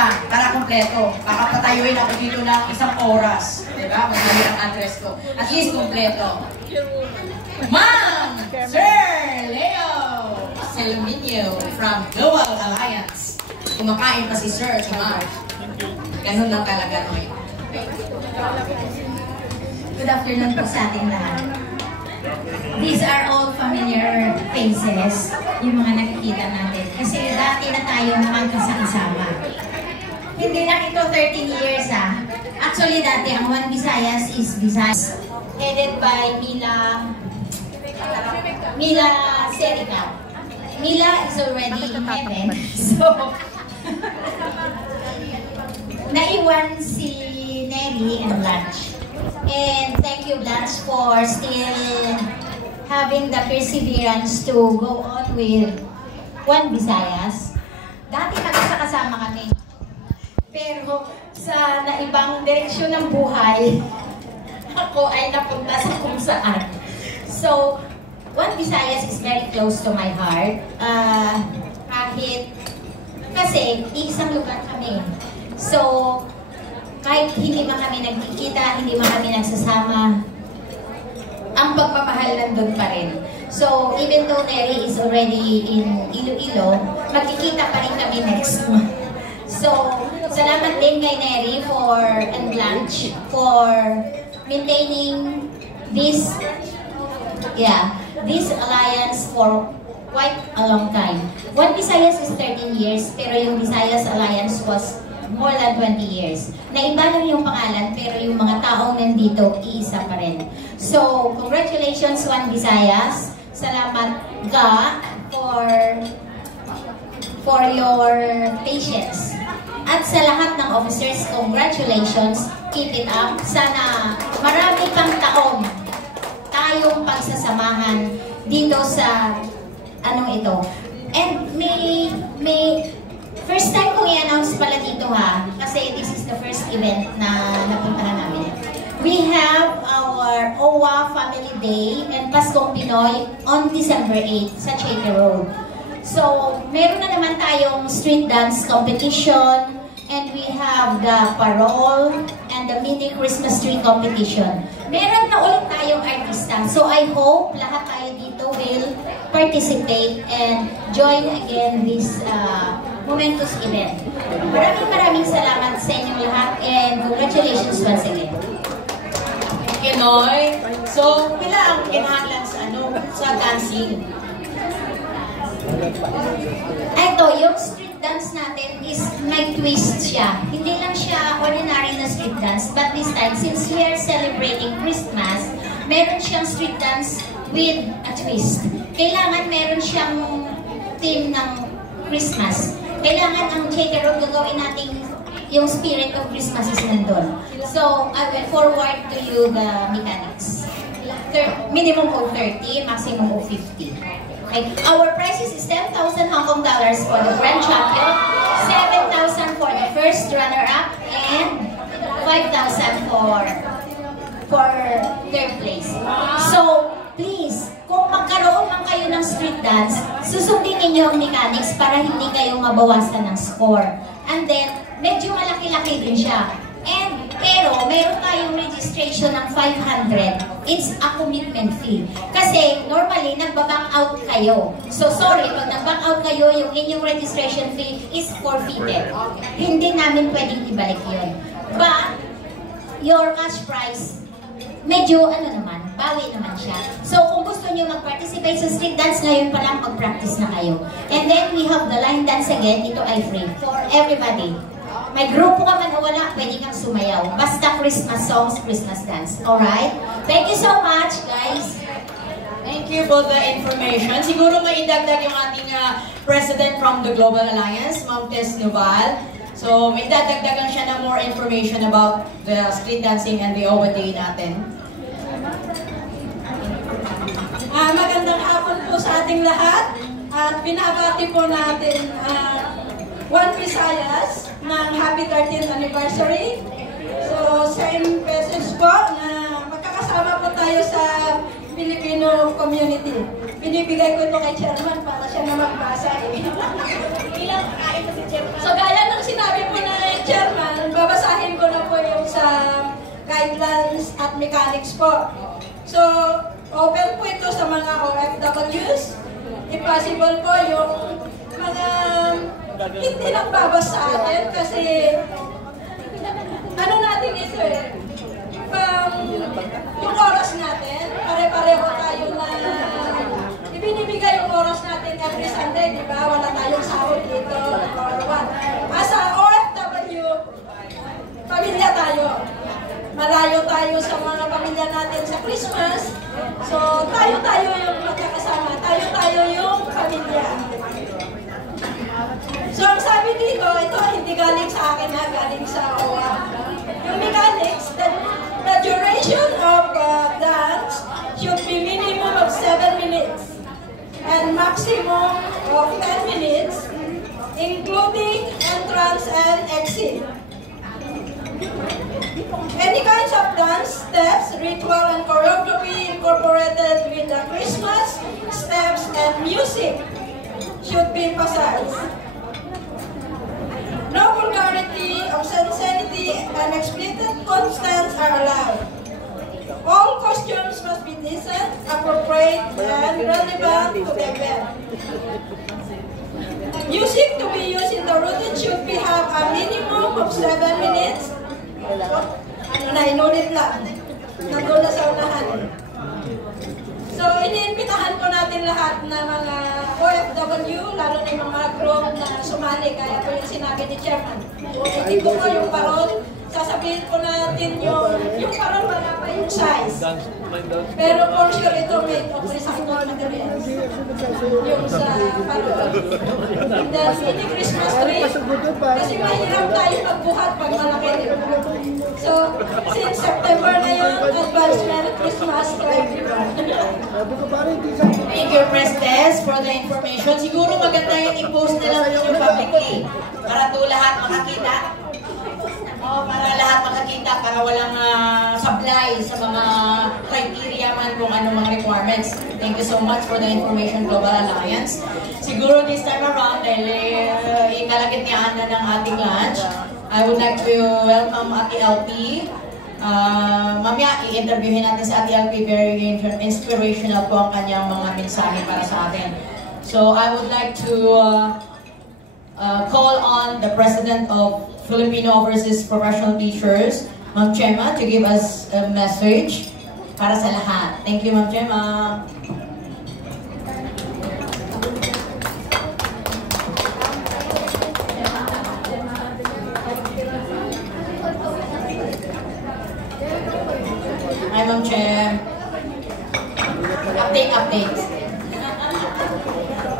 pa, para kumpleto. Baka patayuin ako dito ng isang oras. Diba? Magdali ang address ko. At least kumpleto. Ma'am! Sir Leo Seluminio from Global Alliance. Kumakain pa si Sir at si Ma'am. Ganun lang talaga, no? Good afternoon po sa ating lahat. These are all familiar faces, yung mga nakikita natin. Kasi dati na tayong magkasama. Hindi lang ito 13 years Actually dati ang One Visayas is Visayas, headed by Mila Serica. Mila is already in heaven, so naiwan si Neri and Blanche. And thank you, Blanche, for still having the perseverance to go on with One Visayas. Dati nagkasama kami. Pero sa naibang direksyon ng buhay, ako ay napunta sa kung saan. So, One Visayas is very close to my heart. Kasi iisang lugar kami. So, kahit hindi man kami nagkikita, hindi man kami nagsasama, ang pagmamahal nandun pa rin. So, even though Neri is already in Iloilo, magkikita pa rin kami next month. So, salamat din kay Neri and Blanche for maintaining this alliance for quite a long time. One Visayas is 13 years, pero yung Visayas Alliance was more than 20 years. Naiba lang yung pangalan, pero yung mga taong nandito, iisa pa rin. So, congratulations, One Visayas. Salamat ka for your patience. At sa lahat ng officers, congratulations. Keep it up. Sana marami pang taong tayong pagsasamahan dito sa ito. And may first time kong i-announce pala dito kasi this is the first event na napuntahan namin. We have our OWA Family Day and Paskong Pinoy on December 8 sa Chater Road. So, meron na naman tayong street dance competition and we have the parole and the mini Christmas tree competition. Meron na ulit tayong artista. So, I hope lahat tayo dito will participate and join again this momentous event. Maraming salamat sa inyong lahat and congratulations once again. Kinoy, so pila ang kinahanglan sa dancing? Ito, yung street dance natin is may twist siya. Hindi lang siya ordinary na street dance, but this time, since we are celebrating Christmas, meron siyang street dance with a twist. Kailangan meron siyang theme ng Christmas. Kailangan ang Chater Road gagawin natin yung spirit of Christmas is nandun. So, I will forward to you the mechanics. Minimum of 30, maximum of 50. Okay. Our prices is 10,000 Hong Kong dollars for the grand champion, 7,000 for the first runner-up, and 5,000 for third place. So, please, kung magkaroon man kayo ng street dance, susundin ninyo ang mechanics para hindi kayo mabawasan ng score. And then, medyo malaki-laki din siya. Pero, meron tayong registration ng 500. It's a commitment fee. Kasi, normally, nagbaback out kayo. So, sorry, pag nagback out kayo, yung inyong registration fee is forfeited. Hindi namin pwedeng ibalik yun. But, your cash prize, medyo, bawi naman siya. So, kung gusto nyo mag-participate sa street dance, ngayon pa lang mag-practice na kayo. And then, we have the line dance again. Ito ay free for everybody. May grupo ka man o wala, pwede kang sumayaw. Basta Christmas songs, Christmas dance. Alright? Thank you so much, guys. Thank you for the information. Siguro may idagdag yung ating president from the Global Alliance, Ma'am Tess Noval. So, may dadagdagan siya na more information about the street dancing and the OWA Day natin. Magandang hapon po sa ating lahat. At binabati po natin One Visayas ng happy 13th anniversary. So, same message po na magkakasama po tayo sa Filipino community. Binibigay ko ito kay Chairman para siya na magbasa. So, gaya ng sinabi po na mechanics po. So, open po ito sa mga OFWs. If possible po, yung mga hindi nagbabas sa atin kasi ano natin ito eh, yung oras natin, pare-pareho tayo na ibinibigay yung oras natin every Sunday, di ba? Wala tayong sahod dito or what. As a OFW, pamilya tayo. Malayo tayo sa mga pamilya natin sa Christmas. So, tayo-tayo yung magkakasama. Tayo-tayo yung pamilya. So, ang sabi dito, ito hindi galing sa akin na, galing sa OWA. Yung mechanics, the duration of dance should be minimum of 7 minutes and maximum of 10 minutes, including entrance and exit. Any kinds of dance, steps, ritual, and choreography incorporated with the Christmas steps and music should be emphasized. No vulgarity, obscenity, and explicit contents are allowed. All costumes must be decent, appropriate, and relevant to the event. Music to be used in the routine should have a minimum of 7 minutes. Inulit lang. Nandun na sa unahan. So, iniimbitahan po natin lahat na mga OFW, lalo na yung mga group na sumali, kaya po yung sinabi ni Chairman. Hindi po ko yung parol, sasabihin po natin yung parol wala pa yung size. Pero for sure ito made of recycled materials. Yung sa parol. And then, hindi Christmas tree, kasi mahirap tayo magbuhat pag malaki. So, since September na yun, advance Merry Christmas to everyone. Thank you, Prestes, for the information. Siguro maganda yung i-post na lang ninyo publicly para to lahat makakita. Para lahat makakita, para walang supply sa mga criteria man kung ano mga requirements. Thank you so much for the information, Global Alliance. Siguro this time around, dahil ikalagitnaan na ng ating lunch, I would like to welcome Ate LP. Mamaya, i-interviewin natin si Ate LP. Very inspirational po ang kanyang mga mensahe para sa atin. So, I would like to call on the President of Filipino Overseas Professional Teachers, Ma'am Chema, to give us a message para sa lahat. Thank you, Ma'am Chema. Hi, Ma'am Chem. Update.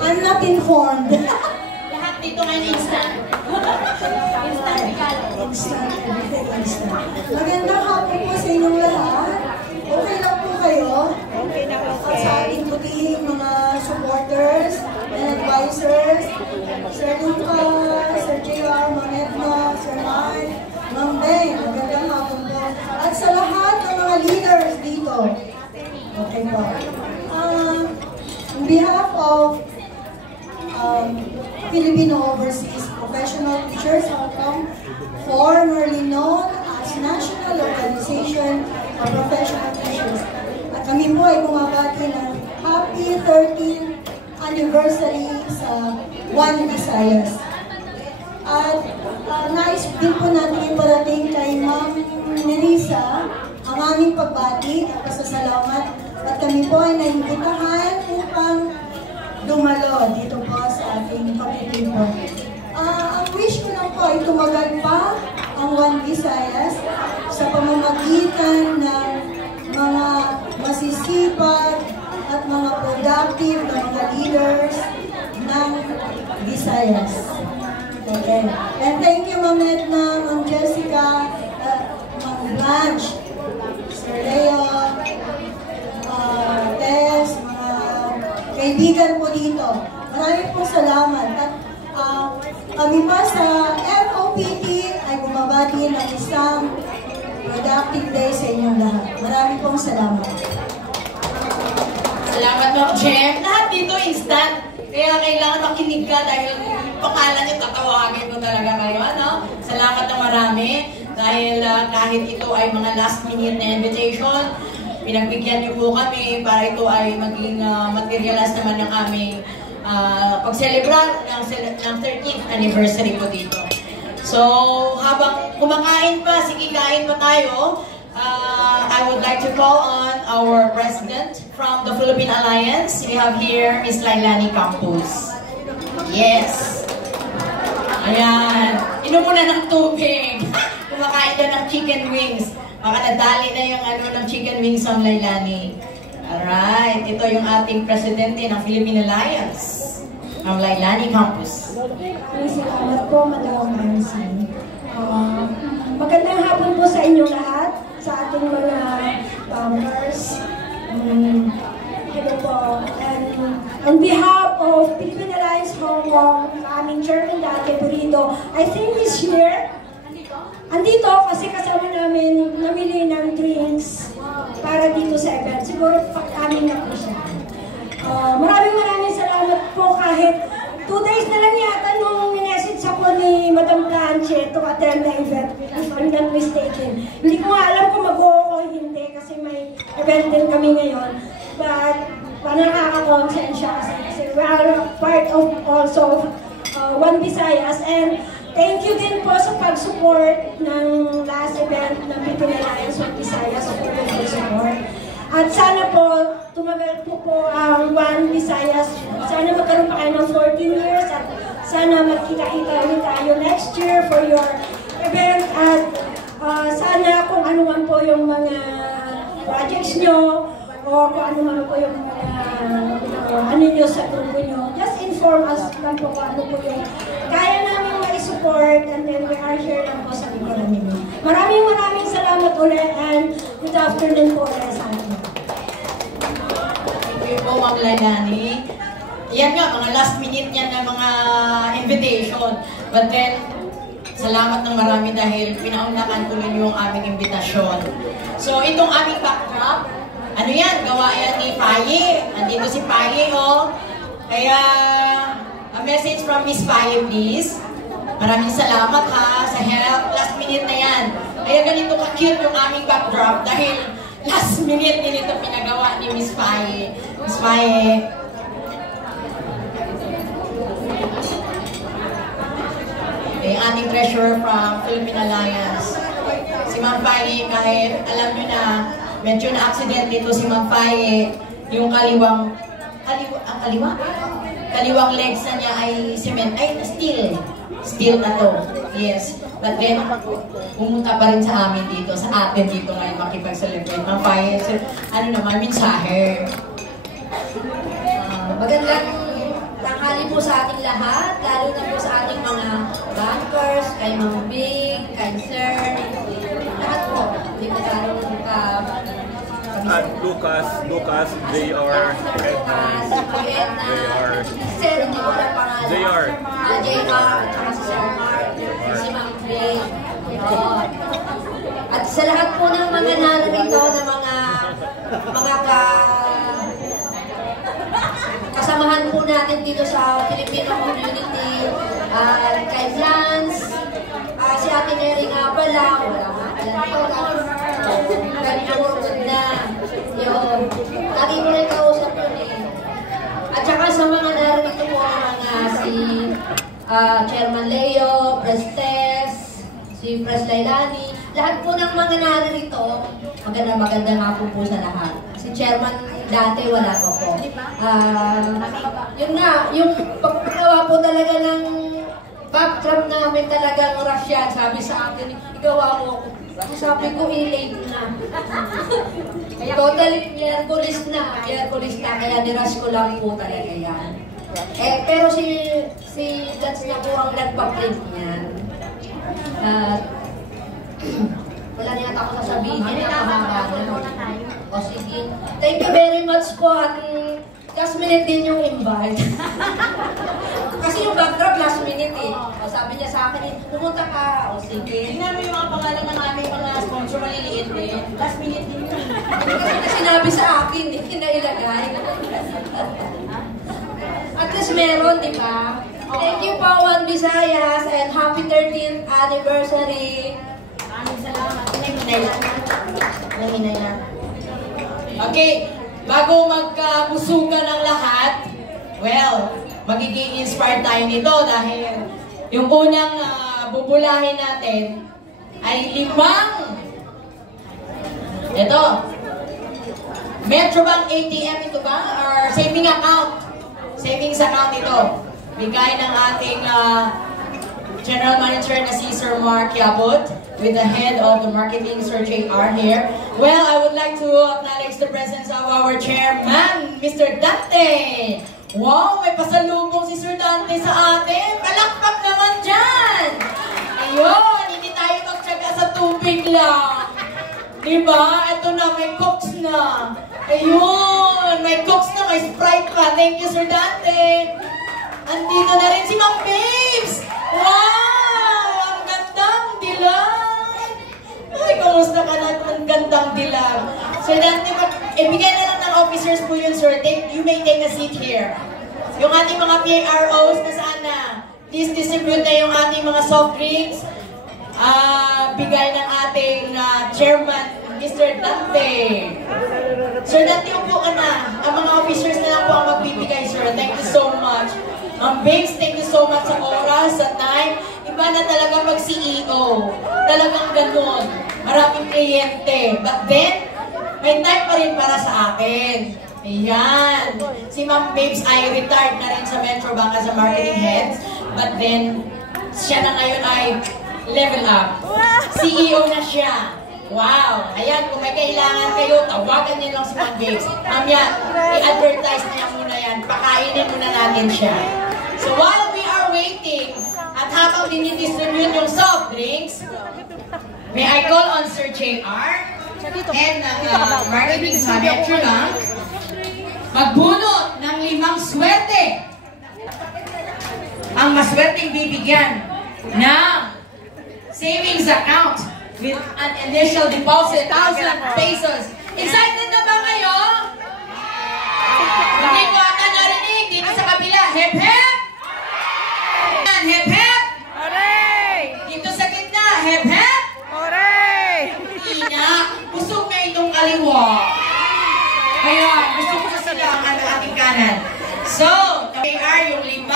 I'm not informed. Lahat dito ngayon instant. Instant, everything instant. Magandang hapon po sa inyong lahat. Okay lang po kayo? Okay na po. At sa ating butihing mga supporters and advisors, Sir Luca, Sir JR, Ma'am Edna, Sir Mark, Ma'am Beng, magandang hapon po. At sa lahat ng mga leaders dito. Okay po. On behalf of Filipino Overseas Professional Teachers Hong Kong, formerly known as National Organization of Professional Teachers. At kami po ay bumabati ng Happy 13th Anniversary sa One Visayas. At nais din po natin iparating kay Ma'am Nerissa ang aming pagbati at pasasalamat. At kami po ay naimbitahan upang dumalo dito po sa ating pagtitipon. Ang wish ko lang po ay tumagal pa ang One Visayas sa pamamagitan ng mga masisipag at mga productive na mga leaders ng Visayas. Okay. And thank you, Ma'am Edna, Ma'am Jessica, Ma'am Blanche, Sir Leo, Tess, mga kaibigan po dito. Maraming po salamat. At kami pa sa FOPT ay bumabati ng isang productive day sa inyong lahat. Maraming pong salamat. Salamat, Ma'am Jem. Lahat dito instant. Kaya kailangan makinig ka dahil pangalan niyo, tatawagin ko talaga kayo. Salamat ng marami. dahil kahit ito ay mga last minute na invitation, pinagbigyan niyo po kami para ito ay maging materialize naman ng aming pag-celebrate ng 13th anniversary po dito. So, habang kumakain pa, sige kain pa tayo, I would like to call on our president from the Philippine Alliance. We have here Ms. Lailani Campos. Yes. Ayan. Inom muna ng tubig. Kumakain ka ng chicken wings. Baka nadali na yung ng chicken wings ang Lailani. Alright. Ito yung ating presidente ng Philippine Alliance. Ang Lailani Campos. Salamat po, Madam Nancy. Magandang hapon po sa inyo lahat, sa ating mga members. Hello po. And on behalf of Philippine Alliance Hong Kong, aming chairman dati, Burrito, I think this year, andito kasi kasama namin namili ng drinks para dito sa event. Siguro pag-amin na po siya. Maraming salamat po kahit 2 days na lang yata nung minessage ako ni Madam Planche to attend the event, if I'm not mistaken. Hindi ko nga alam kung mag-o o hindi kasi may event din kami ngayon. But nakaka-consensya kasi we are part of also One Visayas, and thank you din po sa pag-support ng last event ng Philippine Alliance One Visayas for the support. At sana po, tumagal po ang One Visayas. Sana magkaroon pa kayo ng 14 years at sana magkita-kita ulit tayo next year for your event. At sana kung ano man po yung mga projects nyo o kung ano man po yung mga ano nyo sa grupo nyo, just inform us lang po kung ano po yung kaya namin ma-support, and then we are here lang po sa likuran ninyo. Maraming salamat ulit, and good afternoon po ulit sa atin. Thank you po, Ma'am Lailani. Yan nga, mga last minute yan na mga invitation. But then, salamat ng marami dahil pinaunlakan tuloy yung aming imbitasyon. So, itong aming backdrop, ano yan? Gawa yan ni Paye. Andito si Paye, oh. Kaya, a message from Miss Paye, please. Maraming salamat ha sa help. Last minute na yan. Kaya ganito ka-cute yung aming backdrop dahil last minute din ito pinagawa ni Miss Paye. Miss Paye. Okay, ating treasurer from Philippine Alliance. Si Ma'am Paye, kahit alam nyo na medyo na-accident dito si Ma'am Paye, yung kaliwang legs na niya ay cement, steel na to. Yes. But then, pumunta pa rin sa amin dito, sa atin dito ngayon makipag-celebrate. Ma'am Paye, ano naman, mensahe? Magandang tanghali po sa ating lahat, lalo na po sa ating mga bankers, kay Ma'am Big, kay Sir, lahat po. Hindi ko lalo Lucas, they are Sir, hindi ko lang pangalan. JR, at saka si Sir Mark, si Ma'am Big. At sa lahat po ng mga narito na mga kasamahan po natin dito sa Filipino community, kay Lance, si Ate Neri nga pala, wala nga kay Purod na, yun, lagi mo rin kausap yun eh. At saka sa mga narito po mga si Chairman Leo, Prestes, si Pres Lailani, lahat po ng mga narito, maganda nga po sa lahat. Si Chairman dati wala pa po. Yun nga, yung paggawa po talaga ng backdrop namin talagang Russian. Sabi sa akin, igawa mo ako. Sabi ko, i-late na. Totally Miyerkules na. Kaya nirush ko lang po talaga yan. Pero si Lance na po ang nagpa-print niyan. Wala niya ako sasabihin na mahaba na. O sige. Thank you very much po at last minute din yung invite. Kasi yung backdrop last minute eh. O sabi niya sa akin, pumunta ka. O sige. Tingnan mo yung mga pangalan ng aming mga sponsor maliliit din. Last minute din yun. Hindi kasi na sinabi sa akin, hindi na ilagay. At least meron, di ba? Thank you po, One Visayas, and happy 13th anniversary. Maraming salamat. Hinay lang. Okay, bago magkabusugan ng lahat, well, magiging inspired tayo nito dahil yung unang bubulahin natin ay 5. Ito. Metrobank ATM ito ba? Or saving account? Savings account ito. Bigay ng ating General Manager na si Sir Mark Yabot with the head of the marketing, Sir JR here. Well, I would like to acknowledge the presence of our chairman, Mr. Dante. Wow, may pasalubong si Sir Dante sa atin. Palakpak naman dyan! Ayun, hindi tayo magtsaga sa tubig lang. Diba? Ito na, may cokes na. Ayun, may cokes na, may Sprite pa. Thank you, Sir Dante. Andito na rin si Ma'am Babes. Wow! Ang gandang dilag. Ay, kamusta ka na? Ang gandang dilag. Sir Dante, ibigay na lang ng officers po yun, sir. You may take a seat here. Yung ating mga PROs na sana, please distribute na yung ating mga soft drinks. Bigay ng ating chairman, Mr. Dante. Sir Dante, upo ka na. Ang mga officers na lang po ang magbibigay, sir. Thank you so much. Babes, thank you so much sa oras, sa time. Iba na talaga pag CEO. Talagang ganun. Maraming kliyente. But then, may time pa rin para sa akin. Ayan. Si Ma'am Babes ay retired na rin sa Metrobank as a marketing head. But then, siya na ngayon ay level up. CEO na siya. Wow! Ayan, kung may kailangan kayo, tawagan niyo lang si Ma'am Babes. Mamaya, i-advertise niya muna yan. Pakainin muna natin siya. So while we are waiting, at habang dinidistribute yung soft drinks, may I call on Sir JR, head ng marketing sa Metrobank, magbunot ng 5 swerte. Ang maswerteng bibigyan ng savings account with an initial deposit, 1,000 pesos. Excited na ba kayo? Hindi ko ata narinig dito sa kabila. Hep hep! Hep hep! Hooray! Dito sa gitna. Hep hep! Hooray! Ina, busog na itong kaliwa. Kaya gusto ko na sila ang ating kanan. So, KR yung 5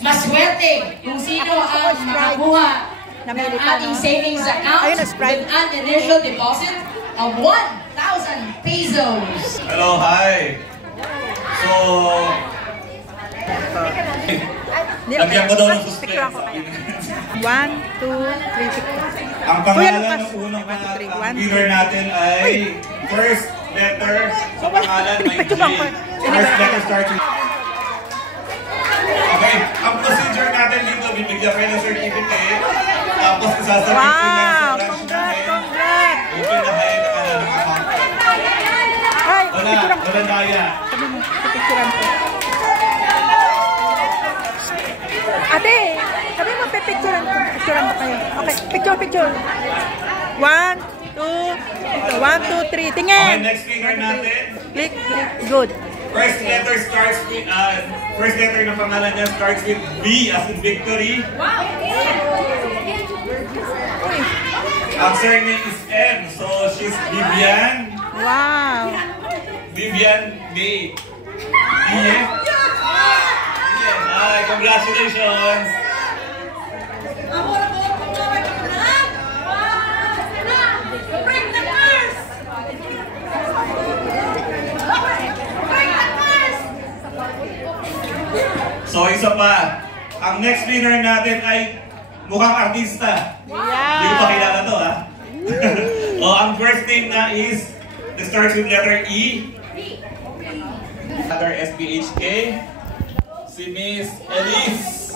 maswerte kung sino ang makakuha ng ating savings account with an initial deposit of 1,000 pesos. Hello, hi. So, lagyan ko daw ng suspense. 1, 2, 3, Ang pangalan ng unang winner natin ay first letter sa pangalan may J. First letter starts with... Okay, ang procedure natin dito, bibigyan kayo ng certificate. Tapos isasabit sila sa branch namin. Yung pinakain na ng account. Wala daya. pipicturean ko. Ate, sabi mo pipicturean ko. Picturean mo kayo. Okay, picture. 1, 2, 3. Tingin! Okay, next finger natin. Click. Good. First letter starts with, first letter ng pangalan niya starts with V as in victory. Wow! Ang surname is M, so she's Vivian. Wow! Vivian Day. Yeah. Hi, congratulations! So, isa pa. Ang next winner natin ay mukhang artista. Hindi ko pa kilala to, ha? Ang first name na is, it starts with letter E. Letter SBHK. Si Miss Elise.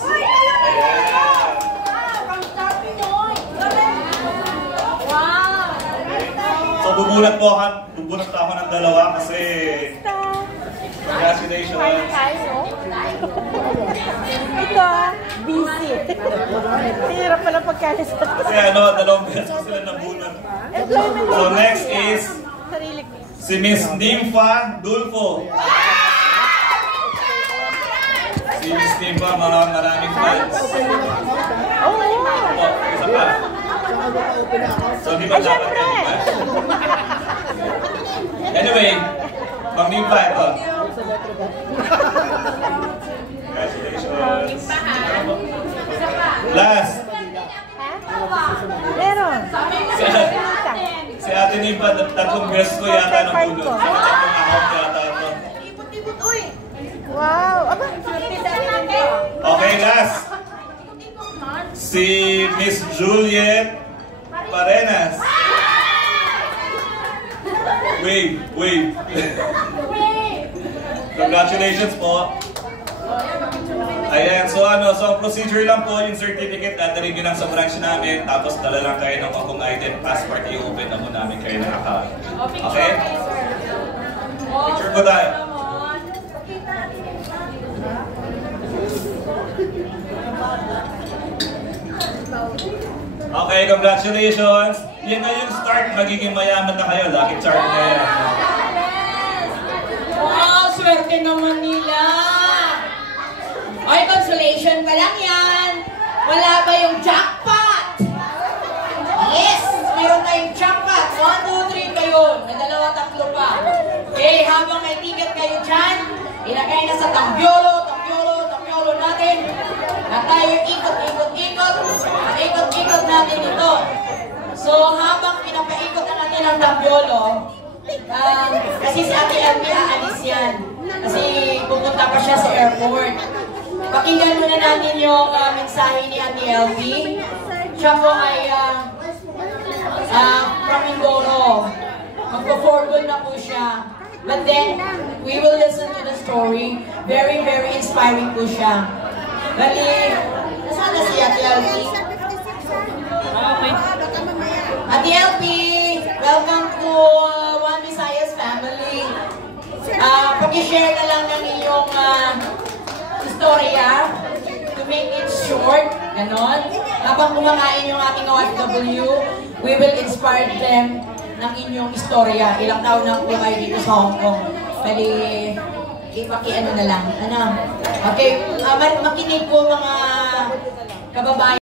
So, bubunot ako ng dalawa kasi congratulations. Ito, busy. Hirap pala pagkalis. Kasi dalawang beses ko sila nabunot. So next is si Miss Nympha Dulfo. Si Miss Nympha, maraming fans. Oh, isa pa. So, di ba dapat yan? Anyway, pang-nimpa ito. Congratulations. Last. Meron. Si Ate Nimpa, tatlong beses ko yata ng budot. Tatlong account yata ito. Wow. Aba. Okay, last. Si Miss Juliet Parenas. Wave. Congratulations po. Ayan, so ang procedure lang po, yung certificate, dadalhin nyo lang sa branch namin, tapos dala lang kayo ng akong item, passport, i-open na mo namin kayo ng account. Okay? Picture po tayo. Okay, congratulations. Yan na yung start, magiging mayaman na kayo. Lucky charm na yan. Wow, swerte naman nila. Ay, consolation pa lang yan. Wala ba yung jackpot? Yes, mayroon tayong jackpot. 1, 2, 3 kayo. May 2, 3 pa. Okay, habang may ticket kayo dyan, ilagay na sa tambyolo natin. At tayo ikot natin ito. So, habang pinapaikot na natin ang tambyolo, kasi si Ate LB aalis yan. Kasi pupunta pa siya sa airport. Pakinggan muna natin yung mensahe ni Ate LB. Siya po ay from Mindoro. Magpo-forward na po siya. But then, we will listen to the story. Very, very inspiring po siya. Bali, nasaan na si Ate LB? Ate LB, welcome to One Visayas family. Pag-share na lang ng iyong istorya to make it short, ganon. Habang kumakain yung ating OFW, we will inspire them ng inyong istorya. Ilang taon na po kayo dito sa Hong Kong. Bali, ipaki-ano na lang. Ano? Okay, makinig po mga kababayan.